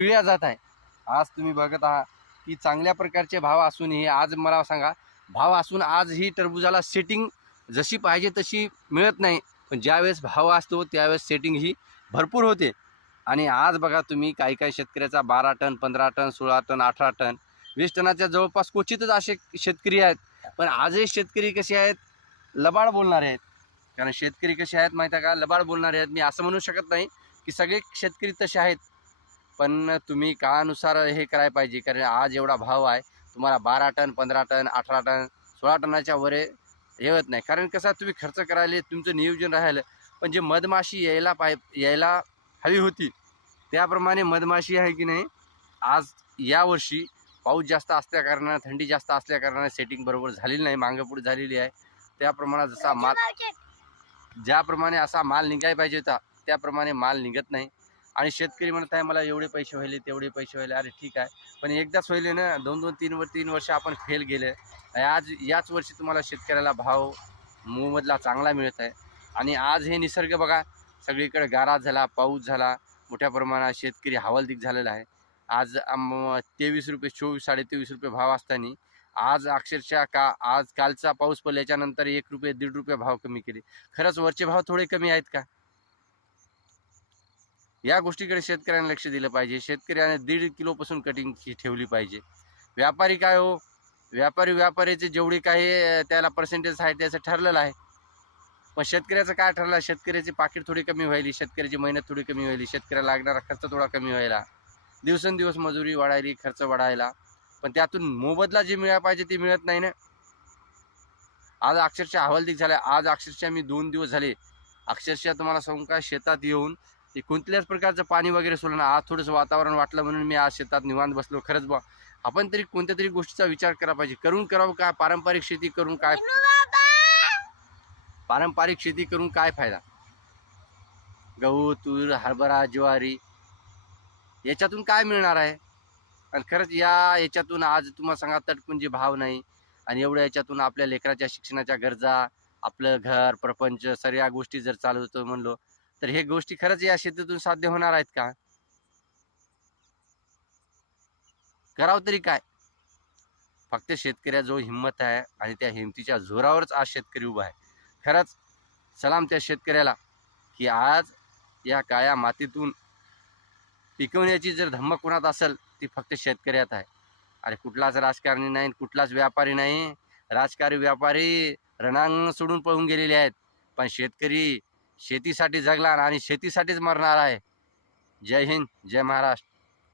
पिळल्या जात आहे। आज तुम्ही बघत आहात की चांगल्या प्रकारचे भाव असूनही आज मला सांगा, भाव असून आजही टरबूजाला सेटिंग जशी पाहिजे तशी मिळत नाही। पण ज्यावेळेस भाव असतो त्यावेळेस सेटिंग ही भरपूर होते। आणि आज बघा तुम्ही काही काही शेतकऱ्याचा 12 टन 15 टन 16 टन 18 टन 20 टनाच्या जवळपास क्वचितच असे शेतकरी आहेत। पण आजही शेतकरी कसे आहेत, लबाड बोलणारे आहेत। कारण शेतकरी कसे आहेत माहिती आहे का, लबाड बोलणारे आहेत। मी असं म्हणू शकत नाही की सगळे शेतकरी तसे आहेत, पण तुम्ही काळानुसार हे करायला पाहिजे। कारण आज एवढा भाव आहे, तुम्हाला 12 टन 15 टन 18 टन 16 टनाच्या वर हे होत नाही। कारण कसं तुम्ही खर्च करायला तुमचं नियोजन राहिलं, पण जे मधमाशी यायला हवी होती त्याप्रमाणे मधमाशी आहे की नाही। आज यावर्षी पाऊस जास्त असल्या कारणाने थंडी जास्त असल्या कारणाने सेटिंग बरोबर झालेली नाही, मागं पुढे झालेली आहे। त्याप्रमाणे जसा माल ज्याप्रमाणे असा माल निघायला पाहिजे होता त्याप्रमाणे माल निघत नाही। आणि शेतकरी म्हणत आहे मला एवढे पैसे व्हायले तेवढे पैसे व्हायले। अरे ठीक आहे, पण एकदाच व्हायले ना, 2-3 वर्ष आपण फेल गेले। आज याच वर्षी तुम्हाला शेतकऱ्याला भाव मोबदला चांगला मिळत आहे। आणि आज हे निसर्ग बघा, सगळीकडे गारा झाला, पाऊस झाला, मोठ्या प्रमाणात शेतकरी हवालदिल झालेला आहे। आज 23 रुपये 24-23.5 रुपये भाव असताना आज अक्षरशः आज कालचा पाऊस पडल्याच्यानंतर 1 रुपये 1.5 रुपये भाव कमी केले। खरंच वरचे भाव थोडे कमी आहेत का? या गोष्टीकडे शेतकऱ्यांनी लक्ष दिलं पाहिजे। शेतकऱ्याने 1.5 किलोपासून कटिंग ठेवली पाहिजे। व्यापारी काय हो, व्यापारीचे जेवढी काही त्याला पर्सेंटेज आहे त्याचं ठरलेलं आहे। पण शेतकऱ्याचं काय ठरलं, शेतकऱ्याची पाकिट थोडी कमी व्हायली, शेतकऱ्याची मेहनत थोडी कमी व्हायली, शेतकऱ्याला लागणारा खर्च थोडा कमी व्हायला, दिवसेंदिवस मजुरी वाढायली, खर्च वाढायला, पण त्यातून मोबदला जे मिळायला पाहिजे ते मिळत नाही ना। आज अक्षरशः हवालदिल झाला। आज अक्षरशः मी 2 दिवस झाले, अक्षरशः तुम्हाला सांगू का, शेतात येऊन कोणत्याच प्रकारचं पाणी वगैरे सोडलं ना। आज थोडंसं वातावरण वाटलं म्हणून मी आज शेतात निवांत बसलो। खरंच बा, आपण तरी कोणत्या तरी गोष्टीचा विचार करायला पाहिजे। करावं काय, पारंपरिक शेती करून काय, पारंपरिक शेती करून काय फायदा? गहू तूर हरभरा ज्वारी याच्यातून काय मिळणार आहे? आणि खरंच याच्यातून आज तुम्हाला सांगा तटपुंजी भाव नाही। आणि एवढ्या याच्यातून आपल्या लेकराच्या शिक्षणाच्या गरजा, आपलं घर प्रपंच सर्व गोष्टी जर चालवतो म्हणलो तर हे गोष्टी खरंच या शेतीतून साध्य होणार आहेत का? करावं तरी काय? फक्त शेतकऱ्याजवळ हिंमत आहे आणि त्या हिमतीच्या जोरावरच आज शेतकरी उभा आहे। खरंच सलाम त्या शेतकऱ्याला की आज या काळ्या मातीतून पिकवण्याची जर धमक कोणात असेल ती फक्त शेतकऱ्यात आहे। अरे कुठलाच राजकारणी नाही, कुठलाच व्यापारी नाही। राजकारणी व्यापारी रणांगण सोडून पळून गेलेले आहेत, पण शेतकरी शेतीसाठी जगला आणि शेतीसाठीच मरणार आहे। जय हिंद, जय महाराष्ट्र।